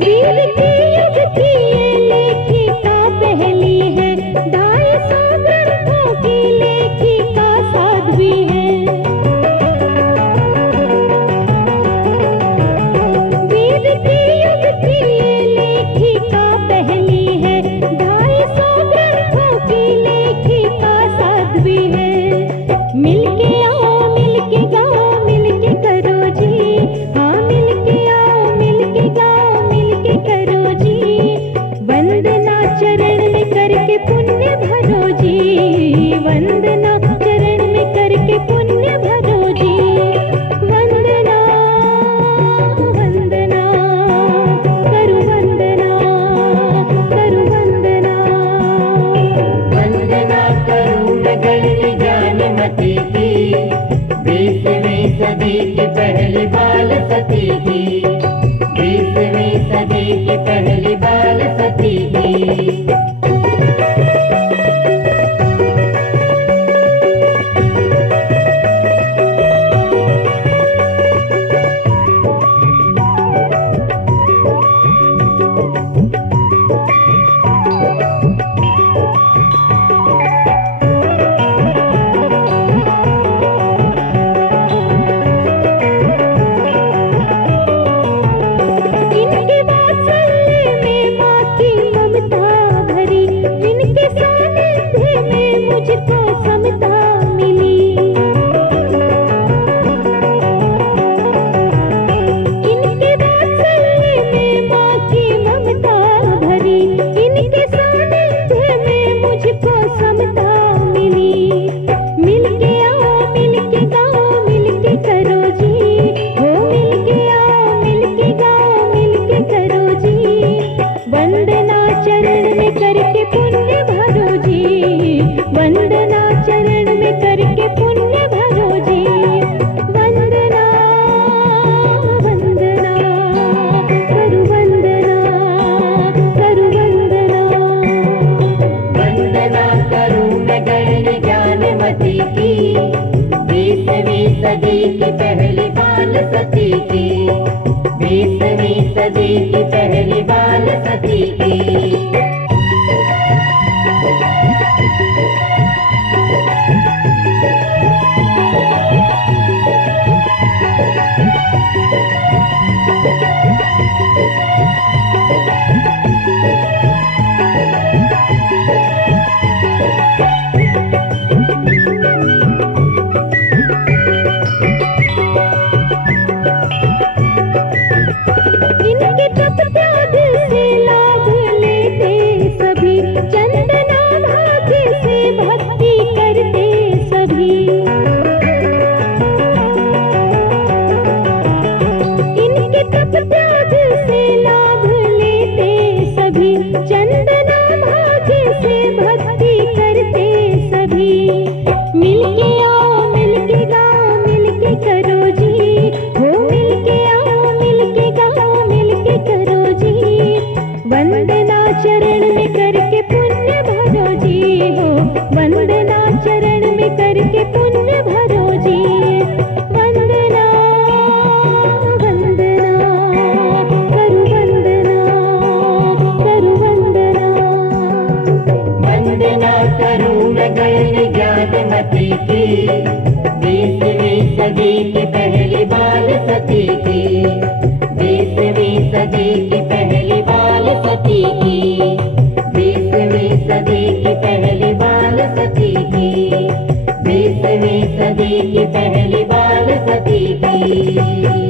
वीर की युग की ये लेखिका सदी की पहली बाल सती थी, 20वीं सदी की पहली बाल सती थी। वंदना चरण में करके पुण्य भरो जी, वंदना वंदना करु वंदना करु वंदना। वंदना करूं मैं गणनी ज्ञानमती की, 20वीं सदी की पहली बाल सती की, 20वीं सदी की पहली बाल सती की। इनके तप त्याग से लाभ लेते सभी, चंदना भाग्य से भक्ति करते सभी। इनके तप त्याग से लाभ लेते सभी, चंदना भाग्य से भक्ति करते सभी। मिलके आओ मिलके गाओ मिलके करो जी, हो मिलके आओ मिलके गाओ मिलके करो जी। वंदना चरण में करके पुण्य भरो जी, हो वंदना चरण में करके पुण्य भरो जी। वंदना वंदना करु वंदना करु वंदना। वंदना करूं मैं गणनी ज्ञानमती की, 20वीं सदी की पहली बाल सती की, 20वीं सदी की पहली बाल सती की, 20वीं सदी की पहली बाल सती की, 20वीं सदी की पहली बाल सती की।